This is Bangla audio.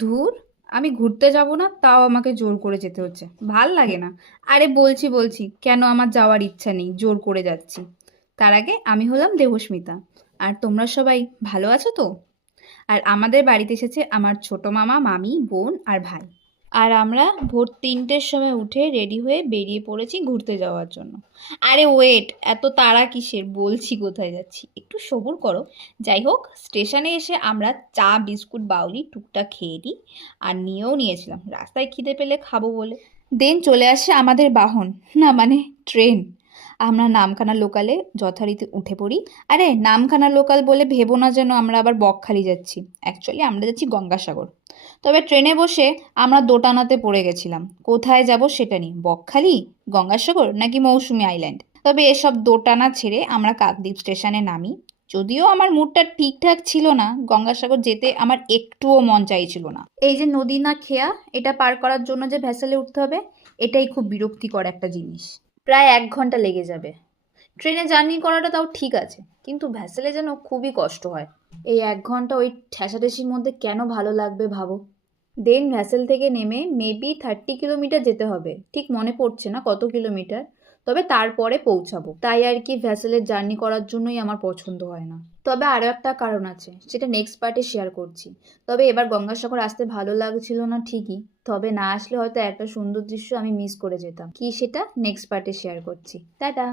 ধুর, আমি ঘুরতে যাব না তাও আমাকে জোর করে যেতে হচ্ছে, ভাল লাগে না। আরে বলছি বলছি কেন আমার যাওয়ার ইচ্ছা নেই, জোর করে যাচ্ছি। তার আগে আমি হলাম দেবস্মিতা। আর তোমরা সবাই ভালো আছো তো? আর আমাদের বাড়িতে এসেছে আমার ছোট মামা, মামি, বোন আর ভাই। আর আমরা ভোর 3টের সময় উঠে রেডি হয়ে বেরিয়ে পড়েছি ঘুরতে যাওয়ার জন্য। আরে ওয়েট, এত তাড়া কিসের, বলছি কোথায় যাচ্ছি, একটু সবুর করো। যাই হোক, স্টেশনে এসে আমরা চা বিস্কুট বাউলি টুকটাক খেয়ে নিই। আর নিয়েও নিয়েছিলাম রাস্তায় খিদে পেলে খাবো বলে। দেন চলে আসে আমাদের বাহন, না মানে ট্রেন। আমরা নামখানা লোকালে যথারীতি উঠে পড়ি। আরে নামখানা লোকাল বলে ভেবো না যেন আমরা আবার বকখালি যাচ্ছি, অ্যাকচুয়ালি আমরা যাচ্ছি গঙ্গাসাগর। তবে ট্রেনে বসে আমরা দোটানাতে পড়ে গেছিলাম কোথায় যাব সেটা নিয়ে, বকখালি, গঙ্গাসাগর নাকি মৌসুমী আইল্যান্ড। তবে এসব দোটানা ছেড়ে আমরা কাকদ্বীপ স্টেশনে নামি। যদিও আমার মুডটা ঠিকঠাক ছিল না, গঙ্গাসাগর যেতে আমার একটুও মন চাইছিল না। এই যে নদী না খেয়া, এটা পার করার জন্য যে ভ্যাসেলে উঠতে হবে, এটাই খুব বিরক্তিকর একটা জিনিস। প্রায় 1 ঘন্টা লেগে যাবে। ট্রেনে জার্নি করাটা তাও ঠিক আছে, কিন্তু ভ্যাসেলে যেন খুবই কষ্ট হয়। এই 1 ঘন্টা ওই ঠেসাঠেসির মধ্যে কেন ভালো লাগবে ভাবো। দেন ভ্যাসেল থেকে নেমে মেবি 30 কিলোমিটার যেতে হবে, ঠিক মনে পড়ছে না কত কিলোমিটার। তবে তারপরে পৌঁছাবো, তাই আর কি ভ্যাসেলের জার্নি করার জন্যই আমার পছন্দ হয় না। তবে আরও একটা কারণ আছে, সেটা নেক্সট পার্টে শেয়ার করছি। তবে এবার গঙ্গাসাগর আসতে ভালো লাগছিল না ঠিকই, তবে না আসলে হয়তো একটা সুন্দর দৃশ্য আমি মিস করে যেতাম। কি সেটা নেক্সট পার্টে শেয়ার করছি। টাটা।